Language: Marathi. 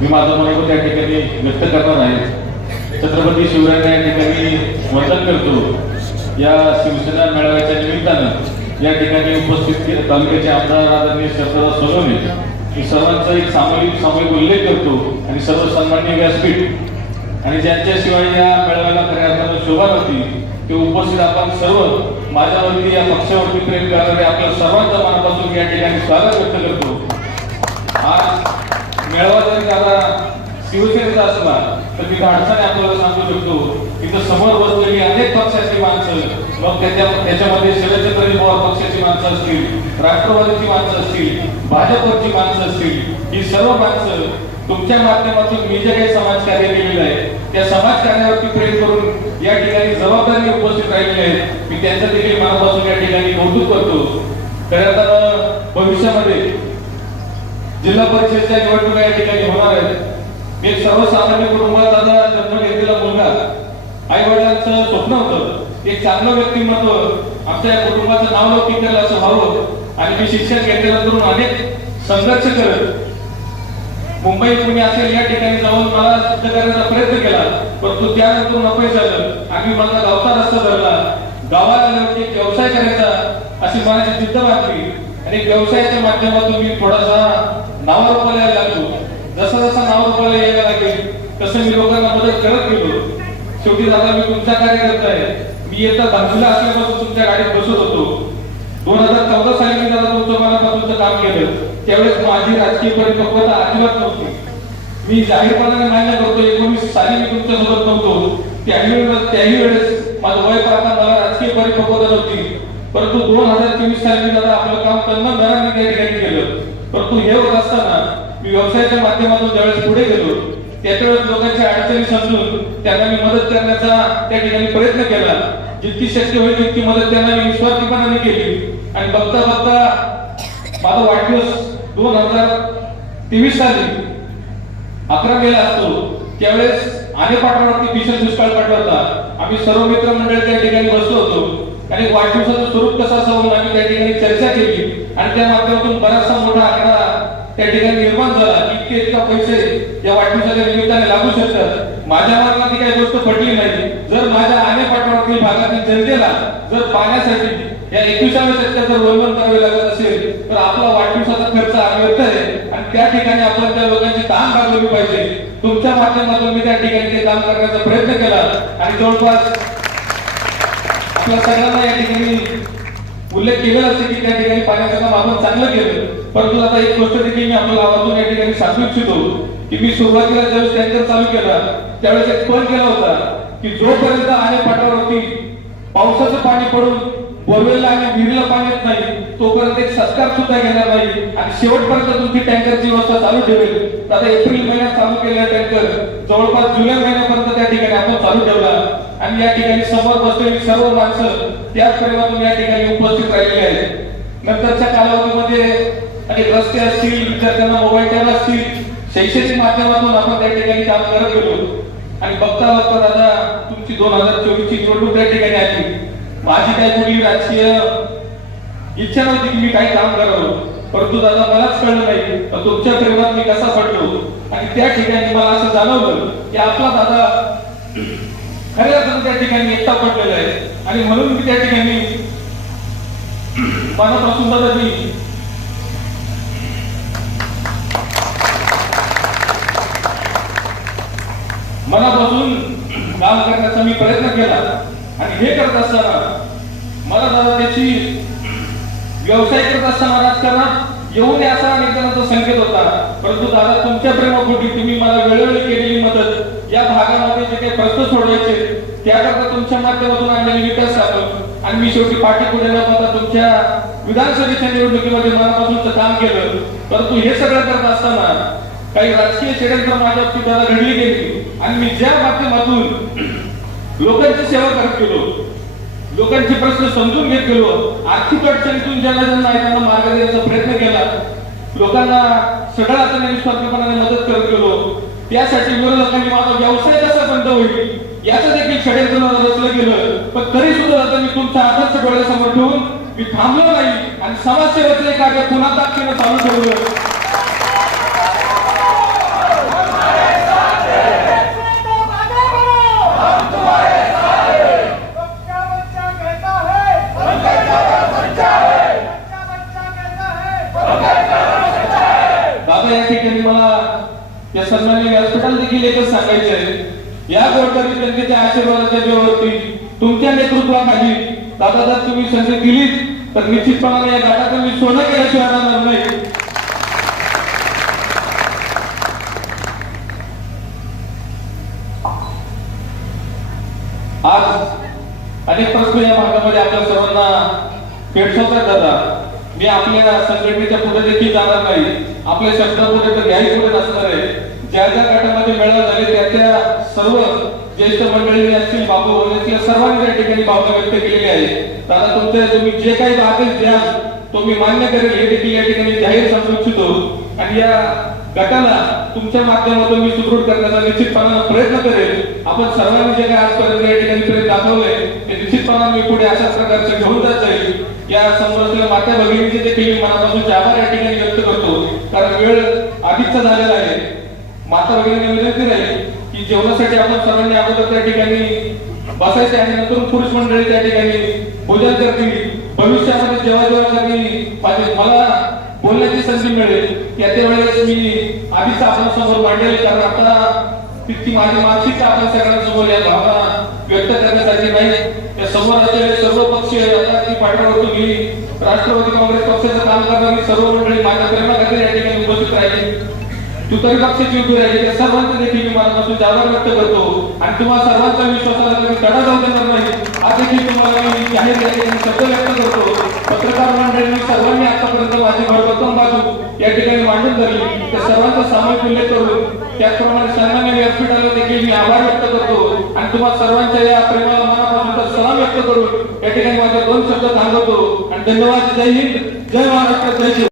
मी माझं मनोगत या ठिकाणी व्यक्त करणार आहे. छत्रपती शिवरायांना या ठिकाणी वंदन करतो. या शिवसेना मेळाव्याच्या निमित्तानं या ठिकाणी उपस्थित तालुक्याचे आमदार आदरणीय शरदराव सोनवणे मी सर्वांचा एक सामूहिक सामूहिक उल्लेख करतो आणि सर्व सन्मान्य व्यासपीठ. आणि ज्यांच्याशिवाय या मेळाव्याला खऱ्या अर्थानं शोभा नव्हती ते उपस्थित आपण सर्व माझ्यावरती या पक्षावरती प्रेम करणारे आपल्या सर्वांचा मनापासून या ठिकाणी स्वागत व्यक्त करतो. आज मेळावा जर आता शिवसेनेचा असला तर मी अडचणी आपल्याला सांगू शकतो. इथं समोर बसलेली अनेक पक्षाची माणसं मग त्याच्या त्याच्यामध्ये शरदचंद्र पवार पक्षाची माणसं असतील राष्ट्रवादीची माणसं असतील भाजपची माणसं असतील ही सर्व माणसं तुमच्या माध्यमातून मी जे काही समाजकार्य केलेलं आहे त्या समाजकार्यावरती प्रेम करून या ठिकाणी जबाबदारी उपस्थित राहिलेले आहेत मी त्यांचं देखील मनापासून या ठिकाणी कौतुक करतो. खऱ्या भविष्यामध्ये जिल्हा परिषदेच्या निवडणुका या ठिकाणी होणार आहेत. मी सर्वसामान्य कुटुंबात आता जन्म घेतलेला मुलगा. आई वडिलांचं स्वप्न होतं एक चांगलं व्यक्तिमत्व आमच्या या कुटुंबाचं नाव लौकिक केलं असं व्हावं आणि मी शिक्षण घेतल्यानंतर अनेक संघर्ष करत मुंबई पुणे असेल या ठिकाणी जाऊन मला सिद्ध करण्याचा प्रयत्न केला परंतु त्यानंतर नकोय झालं आम्ही मला गावचा रस्ता धरला. गावाला एक व्यवसाय करायचा अशी मनाची जिद्द बातमी आणि व्यवसायाच्या माध्यमातून मी थोडासा नावारूपाला यायला लागलो. जसा जसा नावारूपाला यायला लागेल तसं मी लोकांना मदत करत गेलो. शेवटी दादा मी तुमचा कार्यकर्ता आहे. मी येता बाजूला असल्यापासून तुमच्या गाडीत बसत होतो. दोन हजार चौदा साली मी दादा तुमचं मनापासूनचं काम केलं. त्यावेळेस माझी राजकीय परिपक्वता अजिबात नव्हती. मी जाहीरपणाने मान्य करतो एकोणीस साली मी तुमच्यासोबत नव्हतो त्याही वेळेस त्याही वेळेस माझं वय पाहता मला राजकीय परिपक्वता नव्हती. परंतु दोन हजार तेवीस साली दादा आपलं काम करणं धनाने त्या ठिकाणी केलं परंतु हे होत असताना मी व्यवसायाच्या माध्यमातून ज्यावेळेस पुढे गेलो त्याच्यावेळेस लोकांच्या अडचणी समजून त्यांना मी मदत करण्याचा त्या ठिकाणी प्रयत्न केला. जितकी शक्य होईल तितकी मदत त्यांना मी निस्वार्थीपणाने केली. आणि बघता बघता माझा वाढदिवस दोन हजार तेवीस साली अकरा मेला असतो. त्यावेळेस आने पाठवरती भीषण दुष्काळ पडला होता. आम्ही सर्व मित्र मंडळ त्या ठिकाणी बसलो होतो. आणि वाढदिवसाचं स्वरूप कसं आम्ही त्या ठिकाणी चर्चा केली. आणि त्या माध्यमातून बराचसा मोठा आकडा त्या ठिकाणी निर्माण झाला. इतके इतका पैसे या वाढदिवसाच्या निमित्ताने लागू शकतात. माझ्या मार्गात ती काही गोष्ट पडली नाही. जर माझ्या आने पाठवातील भागातील जनतेला जर पाण्यासाठी या एकविसाव्या शतकात जर वर्णन करावे लागत असेल तर आपला वाढदिवसाचा खर्च अव्यर्थ आहे. आणि त्या ठिकाणी आपण त्या लोकांची ताण भागवली पाहिजे. तुमच्या माध्यमातून मी त्या ठिकाणी ते काम करण्याचा प्रयत्न केला. आणि जवळपास आपल्या सगळ्यांना या ठिकाणी उल्लेख केलेला असते की त्या ठिकाणी पाण्याचं काम आपण चांगलं केलं. परंतु आता एक गोष्ट देखील मी आपल्या गावातून या ठिकाणी सांगू इच्छितो की मी सुरुवातीला ज्यावेळेस टँकर चालू केला त्यावेळेस एक कॉल केला होता की जोपर्यंत आणे पाटावरती पावसाचं पाणी पडून बोरवेलला आणि विहिरीला पाणी येत नाही तोपर्यंत एक सत्कार सुद्धा घेणार नाही. आणि शेवटपर्यंत तुमची टँकरची व्यवस्था चालू ठेवेल आता एप्रिल महिन्यात चालू केलेला टँकर जवळपास जुलै महिन्यापर्यंत त्या ठिकाणी आपण चालू ठेवला. आणि या ठिकाणी समोर बसलेली सर्व माणसं त्याच परिवार या ठिकाणी उपस्थित राहिलेले आहेत. नंतरच्या कालावधीमध्ये अनेक रस्ते असतील विद्यार्थ्यांना मोबाईल टॅब असतील शैक्षणिक माध्यमातून आपण त्या ठिकाणी काम करत गेलो. आणि बघता बघता दादा तुमची दोन हजार चोवीस ची निवडणूक त्या ठिकाणी आली. माझी काय कुठली राजकीय इच्छा नव्हती की मी काही काम करावं परंतु दादा मलाच कळलं नाही तुमच्या प्रेमात मी कसा पडलो. आणि त्या ठिकाणी मला असं जाणवलं की आपला दादा खऱ्या अर्थानं त्या ठिकाणी एकटा पडलेला आहे. आणि म्हणून मी त्या ठिकाणी मनापासून दादा मी मनापासून काम करण्याचा मी प्रयत्न केला आणि हे करत असताना मला दादा त्याची व्यवसाय करत असताना राजकारणात येऊ नये असा अनेक जणांचा संकेत होता. परंतु दादा तुमच्या प्रेमापोटी तुम्ही मला वेळोवेळी केलेली मदत या जे काही प्रश्न सोडवायचे त्याकरता तुमच्या माध्यमातून आणलेली विकास कामं आणि मी शेवटी पाठी पुढे न पाहता तुमच्या विधानसभेच्या निवडणुकीमध्ये मनापासूनच काम केलं. परंतु हे सगळं करत असताना काही राजकीय षडयंत्र माझ्या पित्याला घडली गेली. आणि मी ज्या माध्यमातून लोकांची सेवा करत गेलो लोकांचे प्रश्न समजून घेत गेलो आर्थिक अडचणीतून ज्यांना ज्यांना आहे त्यांना मार्ग देण्याचा प्रयत्न केला लोकांना सगळ्या हाताने निस्वार्थपणाने मदत करत गेलो. त्यासाठी गरज विरोधकांनी माझा व्यवसाय कसा बंद होईल. याचं देखील षडयंत्र रचलं गेलं. पण तरी सुद्धा आता मी तुमच्या आदर्श डोळ्यासमोर ठेवून मी थांबलो नाही आणि समाजसेवेचं कार्य पुन्हा दाखवणं चालू ठेवलं. त्या सन्मान्य व्यासपीठाला देखील एकच सांगायचे आहे. या गोरकरी जनतेच्या आशीर्वादाच्या जोरावरती तुमच्या नेतृत्वाखाली दादा जर तुम्ही संधी दिलीत तर निश्चितपणाने या गटाचं मी सोनं केल्याशिवाय राहणार नाही. आज अनेक प्रश्न या भागामध्ये आपल्या सर्वांना भेडसावतात दादा. मी आपल्या संघटनेच्या पुढे देखील जाणार नाही. आपल्या शब्दापुढे तर घ्याही पुढे नसणार आहे. ज्या ज्या गटामध्ये मेळावे झाले त्या त्या सर्व ज्येष्ठ मंडळी असतील बाबू वगैरे सर्वांनी त्या ठिकाणी भावना व्यक्त केलेली आहे. दादा तुमचे तुम्ही जे काही आदेश द्या तो मी मान्य करेल. हे देखील या ठिकाणी जाहीर सांगू इच्छितो आणि या गटाला तुमच्या माध्यमातून मी सुदृढ करण्याचा निश्चितपणाने प्रयत्न करेल. आपण सर्वांनी जे काही आजपर्यंत या ठिकाणी प्रयत्न दाखवले ते निश्चितपणाने मी पुढे अशाच प्रकारचे घेऊन माता भगिनीने विनंती राहील की जेवणासाठी आपण सर्वांनी अगोदर त्या ठिकाणी बसायचे आणि नंतर पुरुष मंडळी त्या ठिकाणी भोजन करतील. भविष्यामध्ये जेव्हा जेव्हा कधी माझे मला बोलण्याची संधी मिळेल. त्या त्यावेळेस मी आधीच आपण समोर मांडेल कारण आता तितकी माझी मानसिक आपण सगळ्यांसमोर या भावना व्यक्त करण्यासाठी नाही. त्या समोर असलेले सर्व पक्ष आता ती पाठीवर तुम्ही राष्ट्रवादी काँग्रेस पक्षाचं काम करणारी सर्व मंडळी माझ्या प्रेमाखातीर या ठिकाणी उपस्थित राहिली. तुतारी पक्षाची उभी राहिली त्या सर्वांचे देखील मी मनापासून जागर व्यक्त करतो. आणि तुम्हाला सर्वांचा विश्वासाला मी तडा जाऊ देणार नाही. आज देखील तुम्हाला मी जाहीर या शब्द व्यक्त करतो. पत्रकार मंडळी सर्वांनी आतापर्यंत माझी भरभक्कम बाजू या ठिकाणी मांडून धरली. त्या सर्वांचा सामायिक उल्लेख करून त्याचप्रमाणे सन्मान्य व्यासपीठाला देखील मी आभार व्यक्त करतो. आणि तुम्हाला सर्वांच्या या प्रेमाला मनापासून सलाम व्यक्त करून या ठिकाणी माझ्या दोन शब्द थांबवतो. आणि धन्यवाद. जय हिंद. जय महाराष्ट्र. जय शिव